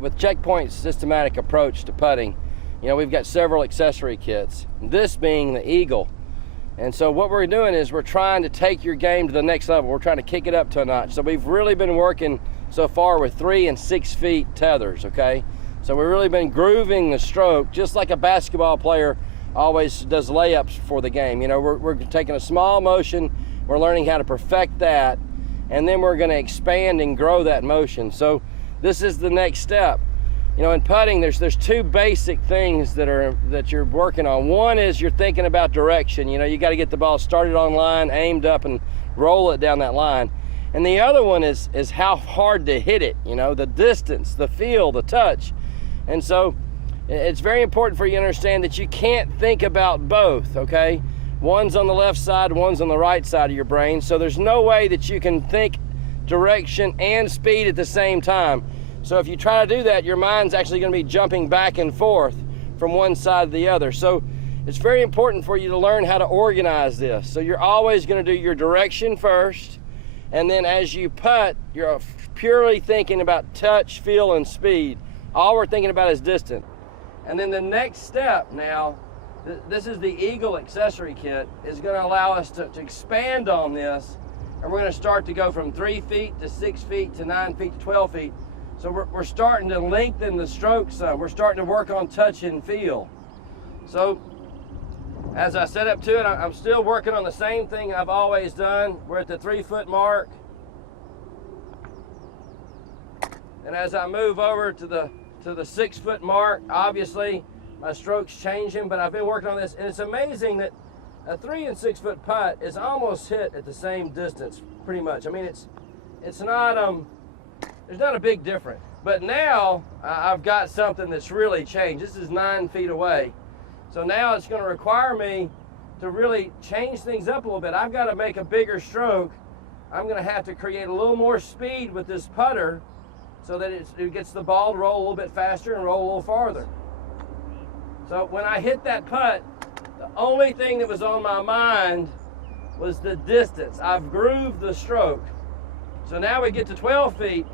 with Checkpoint's systematic approach to putting, you know, we've got several accessory kits, this being the Eagle. And so what we're doing is we're trying to take your game to the next level. We're trying to kick it up to a notch. So we've really been working so far with 3 and 6 feet tethers, okay? So we've really been grooving the stroke, just like a basketball player always does layups for the game. You know, we're taking a small motion, we're learning how to perfect that, and then we're gonna expand and grow that motion. So this is the next step. You know, in putting, there's 2 basic things that you're working on. One is you're thinking about direction. You know, you got to get the ball started on line, aimed up, and roll it down that line. And the other one is how hard to hit it. You know, the distance, the feel, the touch. And so it's very important for you to understand that you can't think about both. Okay, one's on the left side, one's on the right side of your brain. So there's no way that you can think direction and speed at the same time. So if you try to do that, your mind's actually going to be jumping back and forth from one side to the other. So it's very important for you to learn how to organize this. So you're always going to do your direction first, and then as you putt, you're purely thinking about touch, feel, and speed. All we're thinking about is distance. And then the next step now, this is the Eagle accessory kit, is going to allow us to expand on this, and we're going to start to go from 3 feet to 6 feet to 9 feet to 12 feet. So we're starting to lengthen the stroke some. We're starting to work on touch and feel. So as I set up to it, I'm still working on the same thing I've always done. We're at the 3 foot mark. And as I move over to the 6 foot mark, obviously my stroke's changing, but I've been working on this, and it's amazing that a 3 and 6 foot putt is almost hit at the same distance, pretty much. I mean, it's not, there's not a big difference. But now I've got something that's really changed. This is 9 feet away. So now it's going to require me to really change things up a little bit. I've got to make a bigger stroke. I'm going to have to create a little more speed with this putter so that it gets the ball to roll a little bit faster and roll a little farther. So when I hit that putt, the only thing that was on my mind was the distance. I've grooved the stroke. So now we get to 12 feet.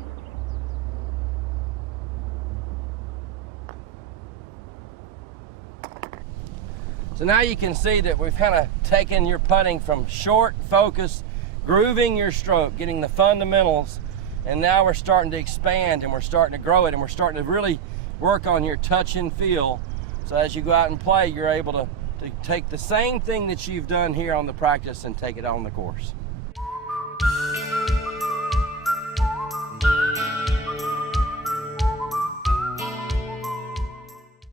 So now you can see that we've kind of taken your putting from short focus, grooving your stroke, getting the fundamentals, and now we're starting to expand and we're starting to grow it, and we're starting to really work on your touch and feel. So as you go out and play, you're able to take the same thing that you've done here on the practice and take it on the course.